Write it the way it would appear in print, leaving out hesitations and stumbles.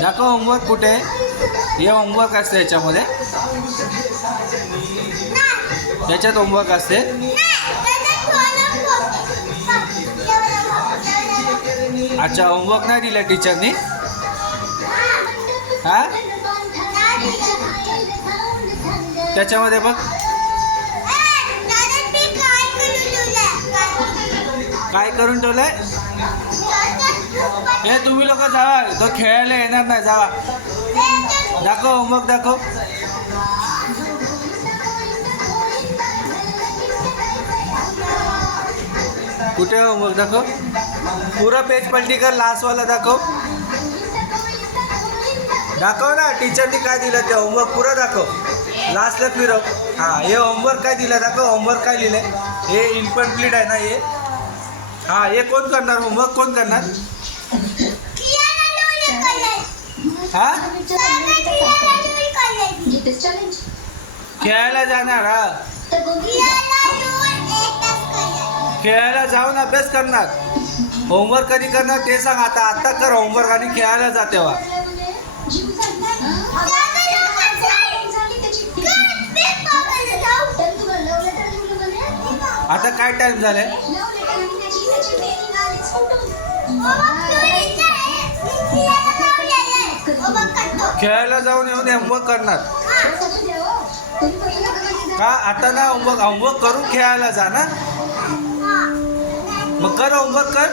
दाखव होमवर्क कुठे आहे. हे होमवर्क असते याच्यामध्ये. याच्यात होमवर्क असते. अच्छा, होमवर्क नाही दिला टीचरनी. हा, त्याच्यामध्ये बघ काय करून ठेवलंय. हे तुम्ही लोक जावा, तो खेळायला येणार नाही. जावा, दाखव होमवर्क दाखव. कुठे होमवर्क दाखव. पूरा पेज पलटी कर. लास्ट वाला दाखव. दाखव ना टीचरनी काय दिलं ते होमवर्क पुरा दाखव. लास्टला फिरव. हां, हे होमवर्क काय दिलं दाखव. होमवर्क काय लिहिलंय. हे इनकम्प्लीट आहे ना हे. हां, हे कोण करणार होमवर्क. कोण करणार. हा, खेळायला जाणार. हा, खेळायला जाऊन अभ्यास करणार. होमवर्क कधी करणार ते सांग. आता आत्ता कर होमवर्क आणि खेळायला जा तेव्हा. आता काय टाइम झालाय. खेळायला जाऊन येऊन होमवर्क करणार का. आता ना होमवर्क करून खेळायला जा ना. मग कर होमवर्क कर.